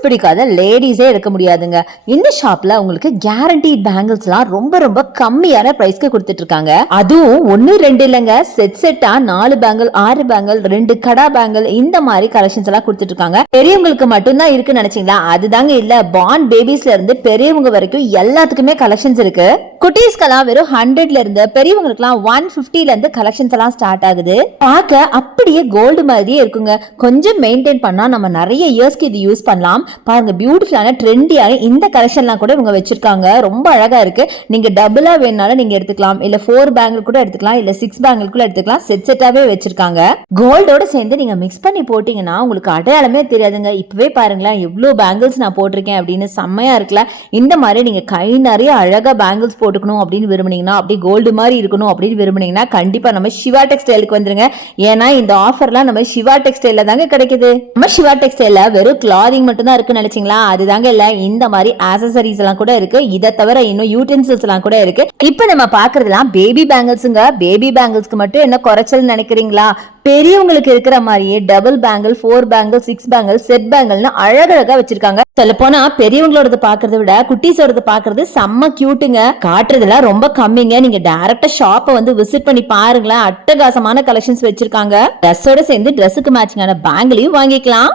Bangles பிடிக்காத லேடிஸே எடுக்க முடியாதுங்க. இந்த ஷாப்ல உங்களுக்கு கேரண்டீட் பேங்கிள்ஸ்லாம் ரொம்ப ரொம்ப கம்மியான பிரைஸ்க்கு கொடுத்துட்டு இருக்காங்க. அதுவும் 1 2 இல்லங்க, செட்டா 4 பேங்கிள் 6 பேங்கிள் 2 கடா பேங்கிள் இந்த மாதிரி கலெக்ஷன்ஸ் எல்லாம் கொடுத்துட்டு இருக்காங்க. பெரியவங்களுக்கு மட்டும் தான் இருக்குன்னு நினைச்சீங்களா? அதுதாங்க இல்ல, பார்ன் பேபிஸ்ல இருந்து பெரியவங்க வரைக்கும் எல்லாத்துக்குமே கலெக்ஷன்ஸ் இருக்கு. குட்டீஸ்க்கெல்லாம் வெறும் 100ல இருந்து பெரியவங்களுக்குலாம் 150ல இருந்து கலெக்ஷன்ஸ் எல்லாம் ஸ்டார்ட் ஆகுது. பார்க்க அப்படியே கோல்டு மாதிரியே இருக்குங்க. கொஞ்சம் மெயின்டைன் பண்ணா நம்ம நிறைய இயர்ஸ்க்கு இது யூஸ் பண்ணலாம். பாருங்க, பியூட்டிஃபுல்லான ட்ரெண்டியான இந்த கலெக்ஷன்லாம் கூட இவங்க வச்சிருக்காங்க. ரொம்ப அழகா இருக்கு. நீங்க டபுளா வேணாலும் நீங்க எடுத்துக்கலாம், இல்ல 4 பேங்கிள் கூட எடுத்துக்கலாம், இல்ல 6 பேங்கிள் கூட எடுத்துக்கலாம். செட்டாவே வச்சிருக்காங்க. கோல்டோட சேர்ந்து நீங்க மிக்ஸ் பண்ணி போட்டீங்கன்னா உங்களுக்கு அடையாளமே தெரியாதுங்க. இப்பவே பாருங்களேன் எவ்வளவு பேங்கிள்ஸ் நான் போட்டிருக்கேன் அப்படின்னு. செம்மையா இருக்குல்ல? இந்த மாதிரி நீங்க கை நிறைய அழகா பேங்கிள்ஸ் போட்டுக்கணும் அப்படின்னு விரும்புனீங்கன்னா, அப்படி கோல்டு மாதிரி இருக்கணும் அப்படின்னு விரும்புனீங்கன்னா கண்டிப்பா நம்ம சிவா டெக்ஸ்டைலுக்கு வந்துருங்க. ஏன்னா இந்த ஆஃபர்லாம் நம்ம சிவா டெக்ஸ்டைல்ல தாங்க கிடைக்குது. நம்ம சிவா டெக்ஸ்டைல்ல வெறும் கிளாதிங் மட்டும் தான் இருக்குன்னு நினைச்சீங்களா? அதுதாங்க இல்ல, இந்த மாதிரி ஆக்சசரிஸ் எல்லாம் கூட இருக்கு. இதை தவிர இன்னும் யூட்டென்சில்ஸ் எல்லாம் கூட இருக்கு. இப்ப நம்ம பாக்குறதுலாம் பேபி பேங்கிள்ஸ்ங்க. பேபி பேங்கிள்ஸ்க்கு மட்டும் என்ன குறைச்சல் நினைக்கிறீங்களா? பெரியவங்களுக்கு இருக்கிற மாதிரியே double bangle 4 bangle 6 bangle set பேங்கிள்னு அழகழகா வச்சிருக்காங்க. சொல்ல போனா பெரியவங்களோட பாக்குறத விட குட்டீஸோட பாக்குறது செம்ம கியூட்டுங்க. காட்டுறதுலாம் ரொம்ப கம்மிங்க. நீங்க டைரக்டா ஷாப்பை வந்து விசிட் பண்ணி பாருங்களேன். அட்டகாசமான கலெக்ஷன்ஸ் வச்சிருக்காங்க. ட்ரெஸ்ஸோட சேர்ந்து ட்ரெஸ்ஸுக்கு மேட்சிங்கான பேங்கிளையும் வாங்கிக்கலாம்.